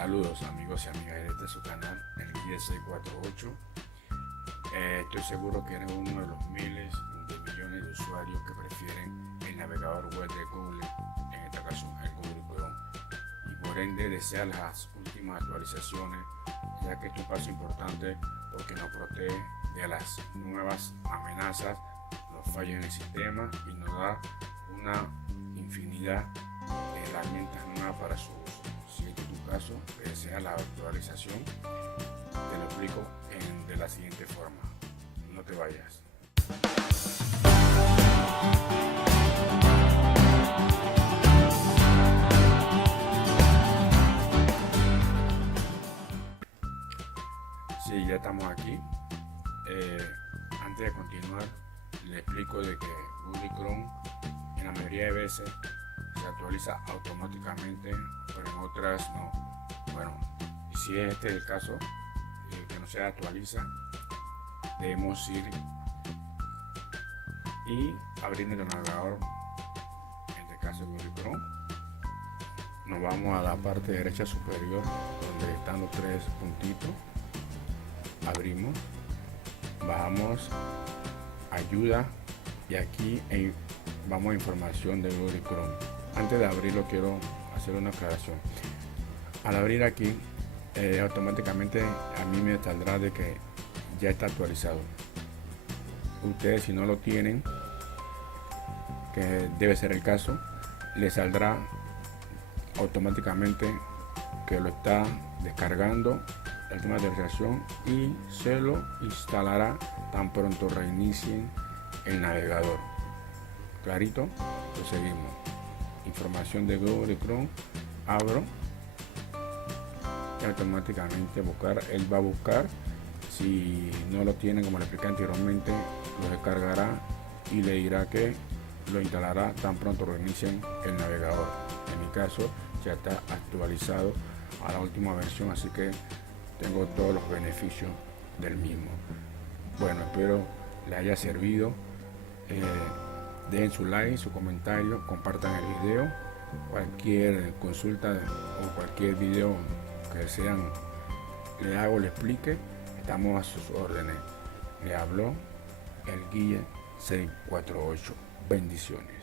Saludos amigos y amigas de este su canal, el Guía 648. Estoy seguro que eres uno de los miles de millones de usuarios que prefieren el navegador web de Google, en esta ocasión el Google Chrome, y por ende desean las últimas actualizaciones, ya que esto es un paso importante porque nos protege de las nuevas amenazas, los fallos en el sistema y nos da una infinidad de herramientas nuevas para su uso. Si este es tu caso, que desea la actualización, te lo explico de la siguiente forma. No te vayas. Sí, ya estamos aquí. Antes de continuar, le explico de que Google Chrome en la mayoría de veces se actualiza automáticamente, pero en otras no. Bueno, y si este es el caso, que no se actualiza, debemos ir y abrir el navegador, en este caso Google Chrome. Nos vamos a la parte derecha superior donde están los tres puntitos, abrimos, bajamos ayuda y aquí vamos a información de Google Chrome. Antes de abrirlo quiero hacer una aclaración. Al abrir aquí automáticamente a mí me saldrá de que ya está actualizado. Ustedes, si no lo tienen, que debe ser el caso, les saldrá automáticamente que lo está descargando la última actualización y se lo instalará tan pronto reinicien el navegador. Clarito. Seguimos. Información de Google Chrome, abro y automáticamente él va a buscar. Si no lo tiene, como le expliqué anteriormente, lo descargará y le dirá que lo instalará tan pronto reinicien el navegador. En mi caso ya está actualizado a la última versión, así que tengo todos los beneficios del mismo. Bueno, espero le haya servido. Dejen su like, su comentario, compartan el video. Cualquier consulta o cualquier video que desean le hago, le explique, estamos a sus órdenes. Le habló el Guía 648. Bendiciones.